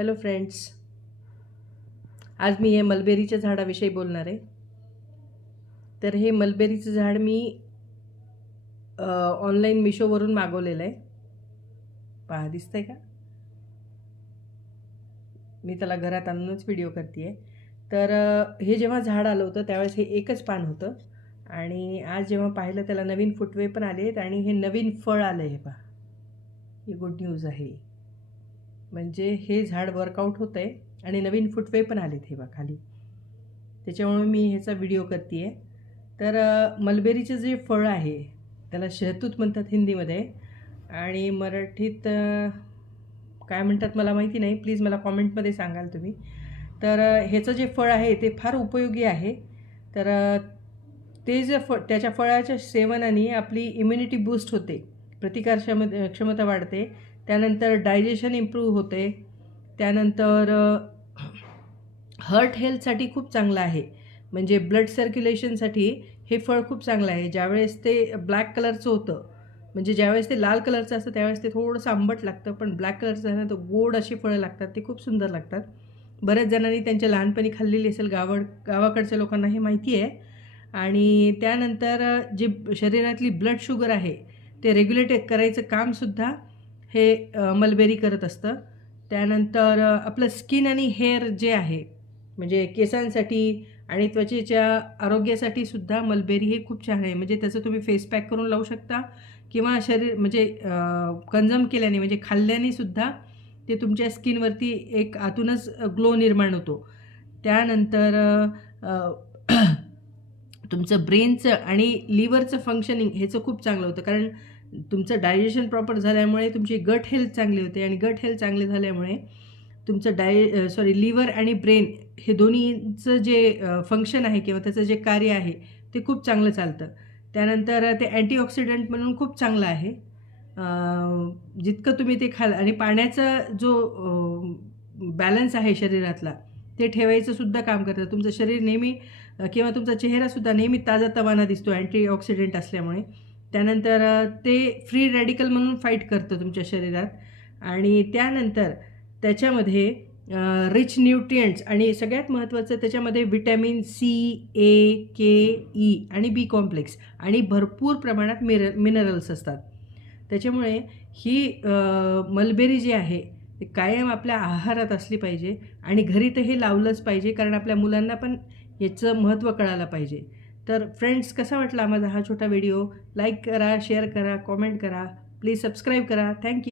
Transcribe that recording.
Hello friends, आज मी हे मलबेरीच्या झाडाविषयी बोलणार आहे. तर हे मलबेरीचं झाड मी ऑनलाईन मिशोवरून मागवलेलं आहे. पहा, दिसतंय का? मी त्याला घरात आणूनच व्हिडिओ करते आहे. तर हे जेव्हा झाड आलं होतं त्यावेळेस हे एकच पान होतं आणि आज जेव्हा पाहिलं त्याला नवीन फुटवे पण आले आहेत आणि हे नवीन फळ आलं आहे. पहा, ही गुड न्यूज आहे. म्हणजे हे झाड वर्कआउट होतं आहे आणि नवीन फुटवे पण आलेत हे बा खाली. त्याच्यामुळे मी ह्याचा व्हिडिओ करते आहे. तर मलबेरीचं जे फळ आहे त्याला शहतूत म्हणतात हिंदीमध्ये आणि मराठीत काय म्हणतात मला माहिती नाही. प्लीज मला कॉमेंटमध्ये सांगाल तुम्ही. तर ह्याचं जे फळ आहे ते फार उपयोगी आहे. तर ते जे त्याच्या फळाच्या सेवनाने आपली इम्युनिटी बूस्ट होते, प्रतिकार क्षमता वाढते, त्यानंतर डायजेशन इम्प्रूव्ह होते, त्यानंतर हार्ट हेल्थसाठी खूप चांगलं आहे. म्हणजे ब्लड सर्क्युलेशनसाठी हे फळ खूप चांगलं आहे. ज्यावेळेस ते ब्लॅक कलरचं होतं, म्हणजे ज्यावेळेस ते लाल कलरचं असतं त्यावेळेस ते थोडंसं आंबट लागतं, पण ब्लॅक कलरचं आहे ना तर गोड अशी फळं लागतात, ते खूप सुंदर लागतात. बऱ्याच जणांनी त्यांच्या लहानपणी खाल्लेली असेल, गावाकडच्या लोकांना हे माहिती आहे. आणि त्यानंतर जे शरीरातली ब्लड शुगर आहे ते रेग्युलेट करायचं कामसुद्धा हे मलबेरी करत असतं. त्यानंतर आपलं स्किन आणि हेअर जे आहे म्हणजे केसांसाठी आणि त्वचेच्या आरोग्यासाठी सुद्धा मलबेरी हे खूप छान आहे. म्हणजे त्याचं तुम्ही फेस पॅक करून लावू शकता किंवा शरीर म्हणजे कंझ्युम केल्याने म्हणजे खाल्ल्याने सुद्धा ते तुमच्या स्किनवरती एक आतूनच ग्लो निर्माण होतो. त्यानंतर तुमचं ब्रेनचं आणि लिव्हरचं फंक्शनिंग ह्याचं खूप चांगलं होतं, कारण तुमचं डायजेशन प्रॉपर झाल्यामुळे तुमची गट हेल्थ चांगली होते आणि गट हेल्थ चांगली झाल्यामुळे तुमचं लिव्हर आणि ब्रेन हे दोन्हीचं जे फंक्शन आहे किंवा त्याचं जे कार्य आहे ते खूप चांगलं चालतं. त्यानंतर ते अँटीऑक्सिडंट म्हणून खूप चांगलं आहे. जितकं तुम्ही ते खाल आणि पाण्याचा जो बॅलन्स आहे शरीरातला ते ठेवायचं सुद्धा काम करतं. तुमचं शरीर नेहमी किंवा तुमचा चेहरासुद्धा नेहमी ताजातवाना दिसतो अँटीऑक्सिडंट असल्यामुळे. त्यानंतर ते फ्री रॅडिकल म्हणून फाईट करतं तुमच्या शरीरात. आणि त्यानंतर त्याच्यामध्ये रिच न्यूट्रिएंट्स आणि सगळ्यात महत्त्वाचं त्याच्यामध्ये व्हिटॅमिन सी, ए, के, ई आणि बी कॉम्प्लेक्स आणि भरपूर प्रमाणात मिनरल्स असतात. त्याच्यामुळे ही मलबेरी जी आहे ते कायम आपल्या आहारात असली पाहिजे आणि घरी तर हे लावलंच पाहिजे, कारण आपल्या मुलांना पण याचं महत्त्व कळायला पाहिजे. तर फ्रेंड्स, कसा वाटला माझा हा छोटा व्हिडिओ? लाईक करा, शेअर करा, कॉमेंट करा, प्लीज सबस्क्राईब करा. थँक्यू.